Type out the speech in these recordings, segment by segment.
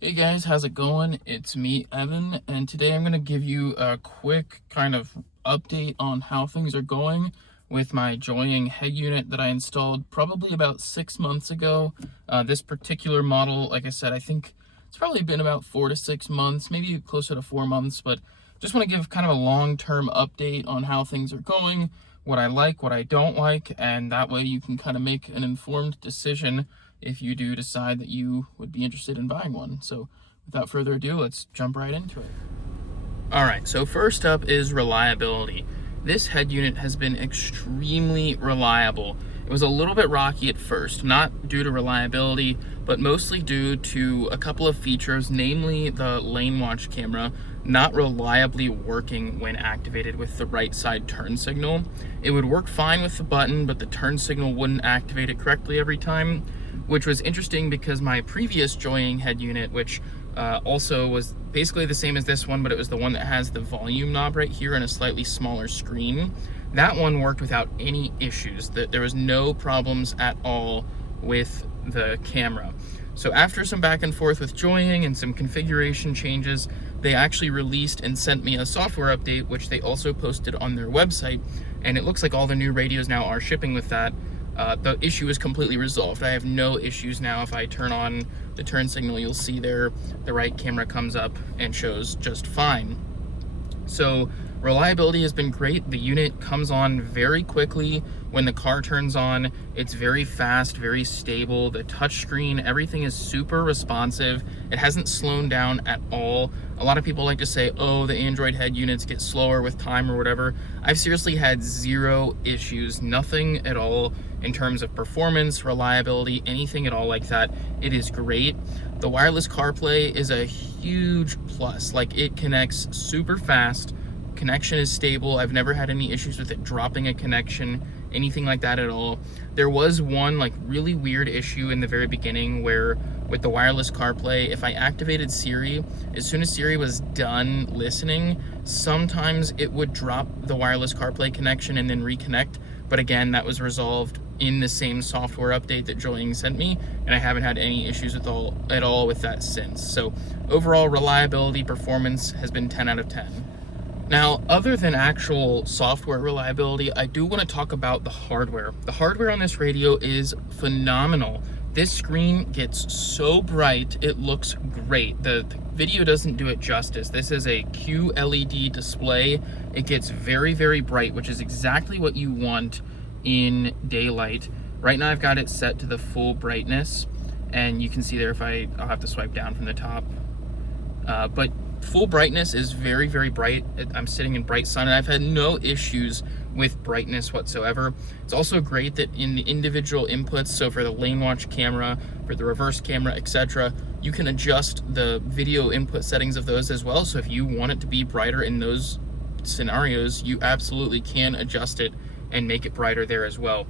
Hey guys, how's it going? It's me, Evan, and today I'm going to give you a quick kind of update on how things are going with my Joying head unit that I installed probably about 6 months ago. This particular model, like I said, I think it's probably been about 4 to 6 months, maybe closer to 4 months, but just want to give kind of a long-term update on how things are going, what I like, what I don't like, and that way you can kind of make an informed decision if you do decide that you would be interested in buying one. So without further ado, let's jump right into it. All right, so first up is reliability. This head unit has been extremely reliable. It was a little bit rocky at first, not due to reliability, but mostly due to a couple of features, namely the lane watch camera not reliably working when activated with the right side turn signal. It would work fine with the button, but the turn signal wouldn't activate it correctly every time, which was interesting because my previous Joying head unit, which also was basically the same as this one, but it was the one that has the volume knob right here and a slightly smaller screen. That one worked without any issues. There was no problems at all with the camera. So after some back and forth with Joying and some configuration changes, they actually released and sent me a software update, which they also posted on their website. And it looks like all the new radios now are shipping with that. The issue is completely resolved. I have no issues now. If I turn on the turn signal, you'll see there the right camera comes up and shows just fine. So reliability has been great. The unit comes on very quickly when the car turns on. It's very fast, very stable. The touchscreen, everything is super responsive. It hasn't slowed down at all. A lot of people like to say, oh, the Android head units get slower with time or whatever. I've seriously had zero issues, nothing at all in terms of performance, reliability, anything at all like that. It is great. The wireless CarPlay is a huge plus. Like, it connects super fast. Connection is stable. I've never had any issues with it dropping a connection, anything like that at all. There was one like really weird issue in the very beginning where with the wireless CarPlay, if I activated Siri, as soon as Siri was done listening, sometimes it would drop the wireless CarPlay connection and then reconnect. But again, that was resolved in the same software update that Joying sent me, and I haven't had any issues at all with that since. So overall reliability, performance has been 10 out of 10. Now, other than actual software reliability, I do want to talk about the hardware. The hardware on this radio is phenomenal. This screen gets so bright, it looks great. The video doesn't do it justice. This is a QLED display. It gets very, very bright, which is exactly what you want in daylight. Right now I've got it set to the full brightness, and you can see there I'll have to swipe down from the top. But full brightness is very, very bright. I'm sitting in bright sun and I've had no issues with brightness whatsoever. It's also great that in the individual inputs, so for the lane watch camera, for the reverse camera, etc., you can adjust the video input settings of those as well. So if you want it to be brighter in those scenarios, you absolutely can adjust it and make it brighter there as well.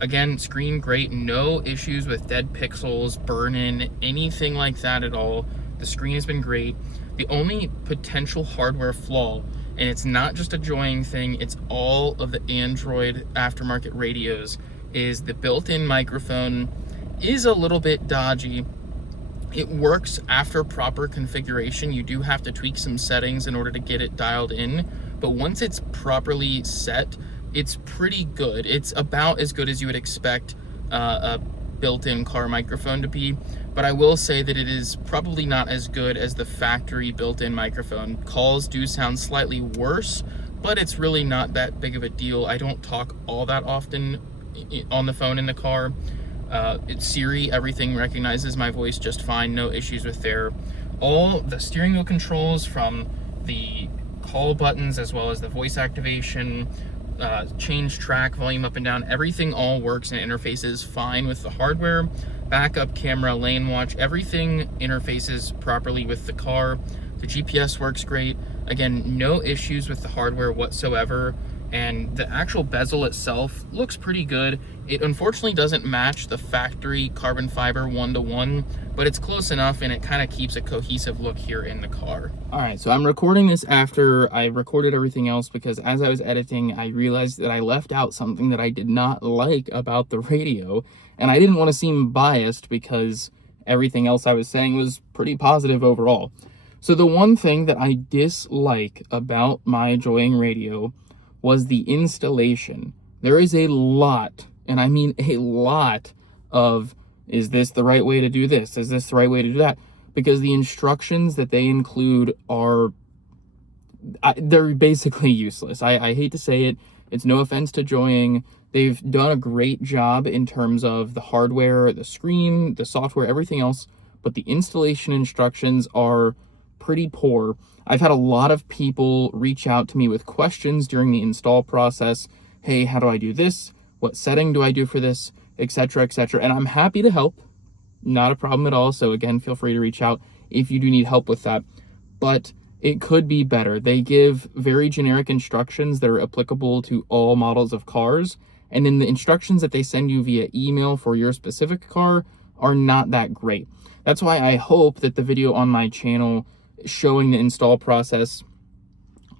Again, screen great, no issues with dead pixels, burn-in, anything like that at all. The screen has been great. The only potential hardware flaw, and it's not just a Joying thing, it's all of the Android aftermarket radios, is the built-in microphone is a little bit dodgy. It works after proper configuration. You do have to tweak some settings in order to get it dialed in, but once it's properly set, it's pretty good. It's about as good as you would expect a built-in car microphone to be, but I will say that it is probably not as good as the factory built-in microphone. Calls do sound slightly worse, but it's really not that big of a deal. I don't talk all that often on the phone in the car. It's Siri, everything recognizes my voice just fine, no issues with there. All the steering wheel controls, from the call buttons as well as the voice activation, change track, volume up and down, everything all works and interfaces fine with the hardware. Backup camera, lane watch, everything interfaces properly with the car. The GPS works great. Again, no issues with the hardware whatsoever. And the actual bezel itself looks pretty good. It unfortunately doesn't match the factory carbon fiber 1-to-1, but it's close enough and it kind of keeps a cohesive look here in the car. All right, so I'm recording this after I recorded everything else because as I was editing, I realized that I left out something that I did not like about the radio, and I didn't want to seem biased because everything else I was saying was pretty positive overall. So the one thing that I dislike about my Joying radio was the installation. There is a lot, and I mean a lot, of, is this the right way to do this? Is this the right way to do that? Because the instructions that they include are, they're basically useless. I hate to say it. It's no offense to Joying. They've done a great job in terms of the hardware, the screen, the software, everything else, but the installation instructions are pretty poor. I've had a lot of people reach out to me with questions during the install process. Hey, how do I do this? What setting do I do for this? Etc., etc. And I'm happy to help. Not a problem at all. So again, feel free to reach out if you do need help with that. But it could be better. They give very generic instructions that are applicable to all models of cars. And then the instructions that they send you via email for your specific car are not that great. That's why I hope that the video on my channel showing the install process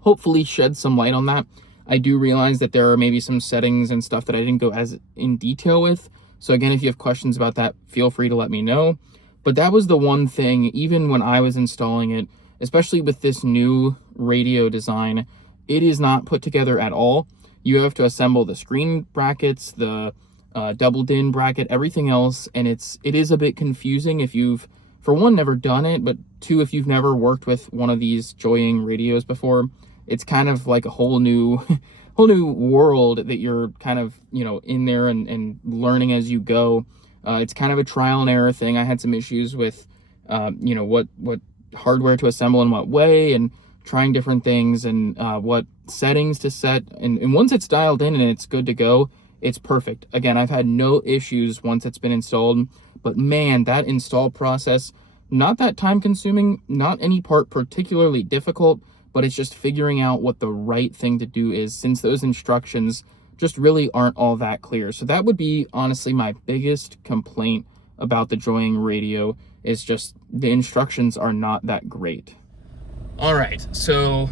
hopefully sheds some light on that. I do realize that there are maybe some settings and stuff that I didn't go as in detail with. So again, if you have questions about that, feel free to let me know. But that was the one thing, even when I was installing it, especially with this new radio design, it is not put together at all. You have to assemble the screen brackets, the double DIN bracket, everything else, and it is a bit confusing if you've, for one, never done it, but two, if you've never worked with one of these Joying radios before. It's kind of like a whole new world that you're kind of, in there and learning as you go. It's kind of a trial and error thing. I had some issues with, what hardware to assemble in what way, and trying different things, and what settings to set. And once it's dialed in and it's good to go, it's perfect. Again, I've had no issues once it's been installed, but man, that install process, not that time consuming, not any part particularly difficult, but it's just figuring out what the right thing to do is, since those instructions just really aren't all that clear. So that would be honestly my biggest complaint about the Joying radio, is just the instructions are not that great. All right, so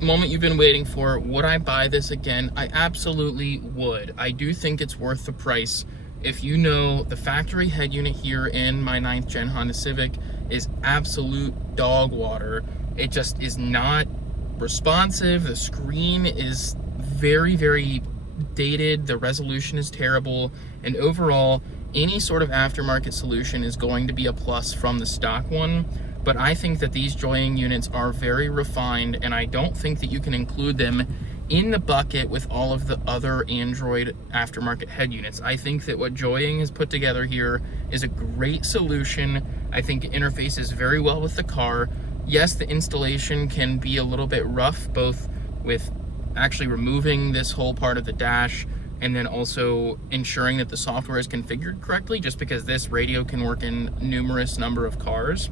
moment you've been waiting for, would I buy this again? I absolutely would. I do think it's worth the price. If you know, the factory head unit here in my 9th gen Honda Civic is absolute dog water. It just is not responsive. The screen is very, very dated. The resolution is terrible. And overall, any sort of aftermarket solution is going to be a plus from the stock one. But I think that these Joying units are very refined, and I don't think that you can include them in the bucket with all of the other Android aftermarket head units. I think that what Joying has put together here is a great solution. I think it interfaces very well with the car. Yes, the installation can be a little bit rough, both with actually removing this whole part of the dash and then also ensuring that the software is configured correctly, just because this radio can work in numerous number of cars.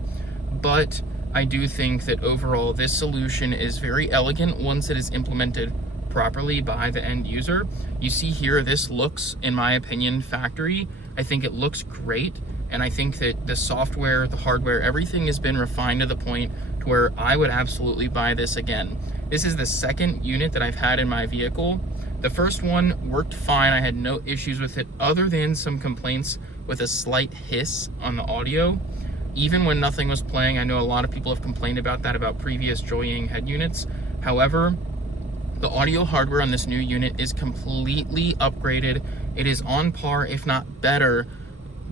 But I do think that overall this solution is very elegant once it is implemented properly by the end user. You see here, this looks, in my opinion, factory. I think it looks great, and I think that the software, the hardware, everything has been refined to the point to where I would absolutely buy this again. This is the second unit that I've had in my vehicle. The first one worked fine. I had no issues with it other than some complaints with a slight hiss on the audio. Even when nothing was playing, I know a lot of people have complained about that about previous Joying head units. However, the audio hardware on this new unit is completely upgraded. It is on par, if not better.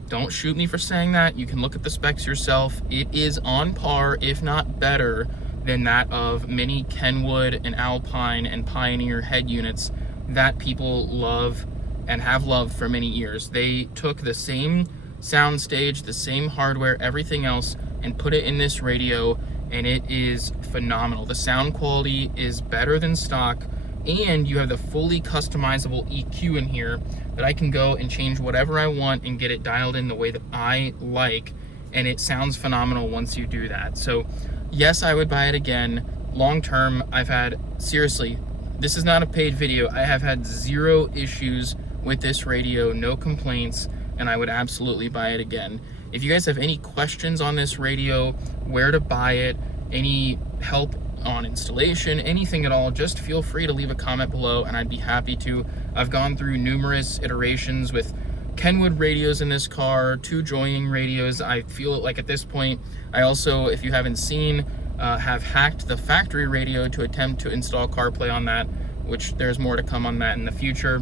Don't shoot me for saying that. You can look at the specs yourself. It is on par, if not better, than that of many Kenwood and Alpine and Pioneer head units that people love and have loved for many years. They took the same soundstage, the same hardware, everything else, and put it in this radio, and it is phenomenal. The sound quality is better than stock, and you have the fully customizable EQ in here that I can go and change whatever I want and get it dialed in the way that I like, and it sounds phenomenal once you do that. So yes, I would buy it again. Long term, I've had, seriously, this is not a paid video, I have had 0 issues with this radio, no complaints, and I would absolutely buy it again. If you guys have any questions on this radio, where to buy it, any help on installation, anything at all, just feel free to leave a comment below and I'd be happy to. I've gone through numerous iterations with Kenwood radios in this car, 2 joining radios. I feel like at this point, I also, if you haven't seen, have hacked the factory radio to attempt to install CarPlay on that, which there's more to come on that in the future.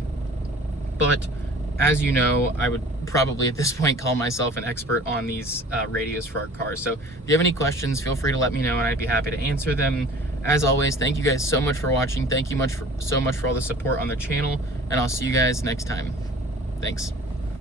But as you know, I would probably at this point call myself an expert on these radios for our cars. So if you have any questions, feel free to let me know and I'd be happy to answer them. As always, thank you guys so much for watching. Thank you so much for all the support on the channel, and I'll see you guys next time. Thanks.